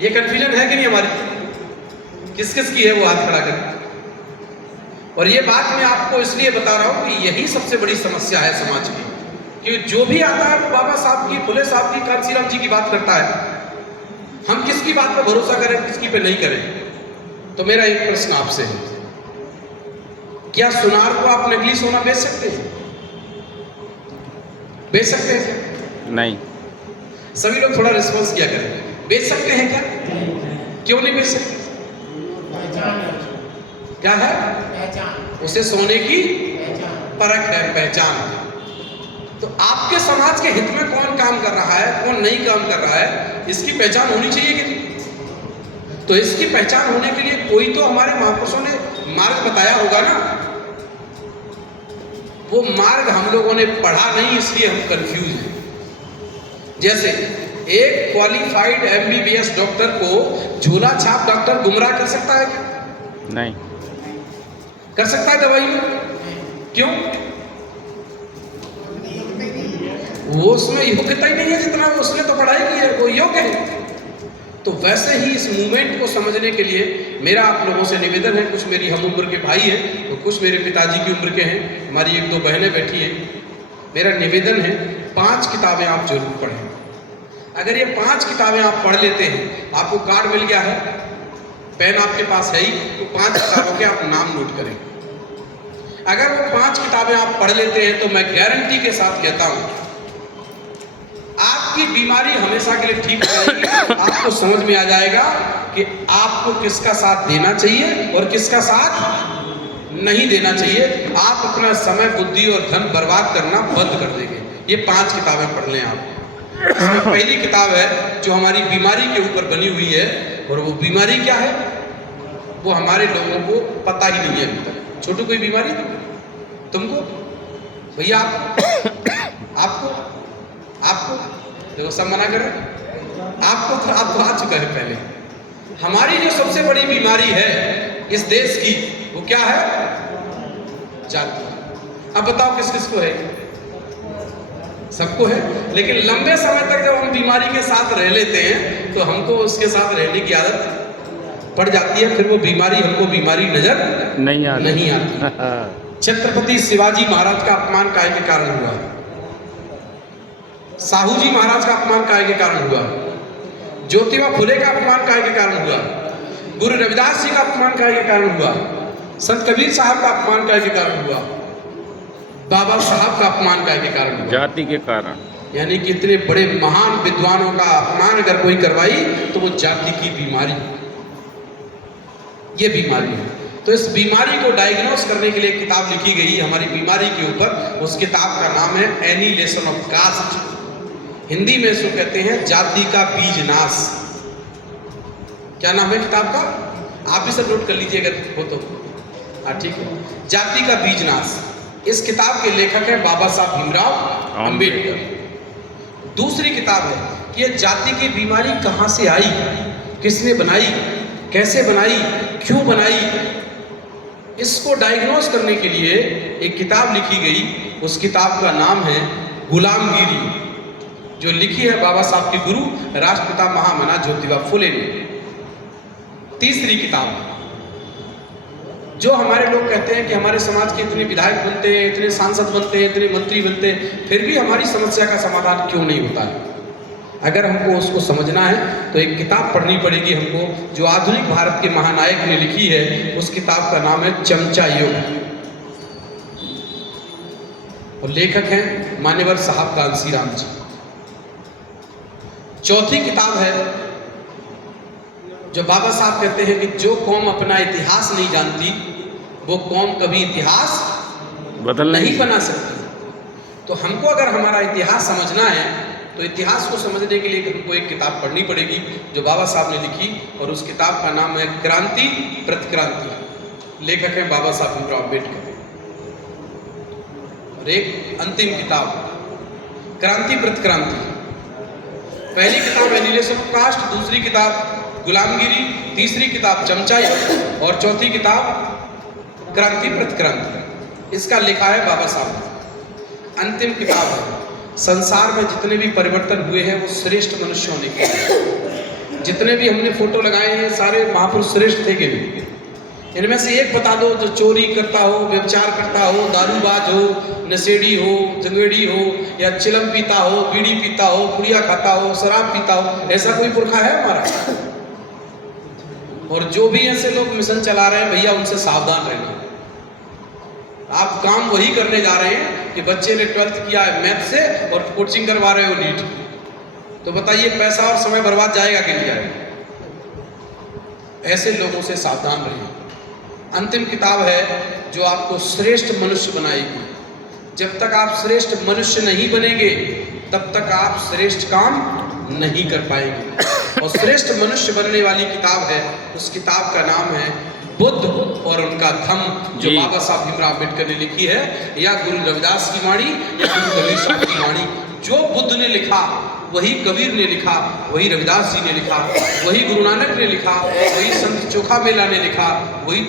ये कंफ्यूजन है कि नहीं हमारी? किस किस की है वो हाथ खड़ा कर। और ये बात मैं आपको इसलिए बता रहा हूं कि यही सबसे बड़ी समस्या है समाज की, कि जो भी आता है वो बाबा साहब की, फुले साहब की, कांसीराम जी की बात करता है। हम किसकी बात पर भरोसा करें, किसकी पे नहीं करें? तो मेरा एक प्रश्न आपसे है, क्या सुनार को आप नकली सोना बेच सकते हैं? बेच सकते हैं क्या? नहीं। सभी लोग थोड़ा रिस्पॉन्स किया करें। बेच सकते हैं क्या? क्यों नहीं बेच सकते? क्या है? उसे सोने की परख है, पहचान। तो आपके समाज के हित में कौन काम कर रहा है, कौन नहीं काम कर रहा है, इसकी पहचान होनी चाहिए कि नहीं? तो इसकी पहचान होने के लिए कोई तो हमारे महापुरुषों ने मार्ग बताया होगा ना। वो मार्ग हम लोगों ने पढ़ा नहीं, इसलिए हम कंफ्यूज हैं। जैसे एक क्वालिफाइड MBBS डॉक्टर को झोला छाप डॉक्टर गुमराह कर सकता है क्या? नहीं कर सकता है दवाई में? क्यों? वो उसमें योग्यता ही नहीं है, जितना उसने तो पढ़ाई की है, वो योग्य है। तो वैसे ही इस मूवमेंट को समझने के लिए मेरा आप लोगों से निवेदन है, कुछ मेरी हम उम्र के भाई हैं तो कुछ मेरे पिताजी की उम्र के हैं, हमारी 1-2 बहनें बैठी हैं। मेरा निवेदन है 5 किताबें आप जरूर पढ़ें। अगर ये 5 किताबें आप पढ़ लेते हैं, आपको कार्ड मिल गया है, पेन आपके पास है ही, तो 5 किताबों के आप नाम नोट करें। अगर वो 5 किताबें आप पढ़ लेते हैं तो मैं गारंटी के साथ कहता हूं आपकी बीमारी हमेशा के लिए ठीक हो जाएगी। आपको समझ में आ जाएगा कि आपको किसका साथ देना चाहिए और किसका साथ नहीं देना चाहिए। आप अपना समय, बुद्धि और धन बर्बाद करना बंद कर देंगे। ये 5 किताबें पढ़ लें आप। इसमें पहली किताब है जो हमारी बीमारी के ऊपर बनी हुई है, और वो बीमारी क्या है वो हमारे लोगों को पता ही नहीं है अभी तक। छोटू कोई बीमारी तुमको? भैया आपको देखो सब मना करें। आपको आ चुका है पहले। हमारी जो सबसे बड़ी बीमारी है इस देश की, वो क्या है? जाति। अब बताओ किस किस को है? सबको है। लेकिन लंबे समय तक जब हम बीमारी के साथ रह लेते हैं तो हमको उसके साथ रहने की आदत पड़ जाती है, फिर वो बीमारी हमको बीमारी नजर नहीं आती। छत्रपति शिवाजी महाराज का अपमान काहे के कारण हुआ? साहू जी महाराज का अपमान काहे के कारण हुआ? ज्योतिबा फुले का अपमान काहे के कारण हुआ? गुरु रविदास जी का अपमान काहे के कारण हुआ? संत कबीर साहब का अपमान काहे के कारण हुआ? बाबा साहब का अपमान काहे के कारण हुआ? जाति के कारण। यानी कि इतने बड़े महान विद्वानों का अपमान अगर कोई करवाई तो वो जाति की बीमारी, ये बीमारी है। तो इस बीमारी को डायग्नोस करने के लिए एक किताब लिखी गई हमारी बीमारी के ऊपर। उस किताब का नाम है एनीहिलेशन ऑफ कास्ट। हिंदी में इसको कहते हैं जाति का बीज नाश। क्या नाम है किताब का? आप भी सब नोट कर लीजिए अगर हो तो। हाँ ठीक है, जाति का बीज नाश। इस किताब के लेखक है बाबा साहब भीमराव अंबेडकर। दूसरी किताब है कि ये जाति की बीमारी कहाँ से आई, किसने बनाई, कैसे बनाई, क्यों बनाई। इसको डायग्नोस करने के लिए एक किताब लिखी गई। उस किताब का नाम है गुलामगिरी, जो लिखी है बाबा साहब के गुरु राष्ट्रपिता महामना ज्योतिबा फुले ने। तीसरी किताब जो हमारे लोग कहते हैं कि हमारे समाज के इतने विधायक बनते हैं, इतने सांसद बनते हैं, इतने मंत्री बनते हैं, फिर भी हमारी समस्या का समाधान क्यों नहीं होता है। अगर हमको उसको समझना है तो एक किताब पढ़नी पड़ेगी हमको, जो आधुनिक भारत के महानायक ने लिखी है। उस किताब का नाम है चमचा युग, और लेखक हैं मान्यवर साहब कांसीराम जी। चौथी किताब है जो बाबा साहब कहते हैं कि जो कौम अपना इतिहास नहीं जानती वो कौम कभी इतिहास नहीं बना सकती। तो हमको अगर हमारा इतिहास समझना है तो इतिहास को समझने के लिए हमको एक किताब पढ़नी पड़ेगी जो बाबा साहब ने लिखी, और उस किताब का नाम है क्रांति प्रतिक्रांति। लेखक है बाबा साहब भीमराव अंबेडकर। और एक अंतिम किताब क्रांति प्रतिक्रांति। पहली किताब एनीहिलेशन ऑफ कास्ट, दूसरी किताब गुलामगिरी, तीसरी किताब चमचा युग और चौथी किताब क्रांति प्रतिक्रांति। इसका लिखा है बाबा साहब ने। अंतिम किताब है। संसार में जितने भी परिवर्तन हुए हैं वो श्रेष्ठ मनुष्यों ने किए। जितने भी हमने फोटो लगाए हैं सारे महापुरुष श्रेष्ठ थे कि नहीं? इनमें से एक बता दो जो चोरी करता हो, व्यभिचार करता हो, दारूबाज हो, नशेड़ी हो, जंगेड़ी हो, या चिलम पीता हो, बीड़ी पीता हो, पुड़िया खाता हो, शराब पीता हो, ऐसा कोई पुरखा है हमारा? और जो भी ऐसे लोग मिशन चला रहे हैं भैया उनसे सावधान रहना। आप काम वही करने जा रहे हैं कि बच्चे ने 12th किया है मैथ से और कोचिंग करवा रहे हो नीट, तो बताइए पैसा और समय बर्बाद जाएगा कि नहीं जाएगा? ऐसे लोगों से सावधान रहिए। अंतिम किताब है जो आपको श्रेष्ठ मनुष्य बनाएगी। जब तक आप श्रेष्ठ मनुष्य नहीं बनेंगे तब तक आप श्रेष्ठ काम नहीं कर पाएंगे। और श्रेष्ठ मनुष्य बनने वाली किताब है, उस किताब का नाम है बुद्ध और उनका धम्म, जो बाबा साहब भीमराव अम्बेडकर ने लिखी है, या गुरु रविदास की वाणी या गुरु कबीर साहब की वाणी। जो बुद्ध ने लिखा वही कबीर ने लिखा, वही रविदास जी ने लिखा, वही गुरु नानक ने लिखा, वही संत चोखा मेला ने लिखा, वही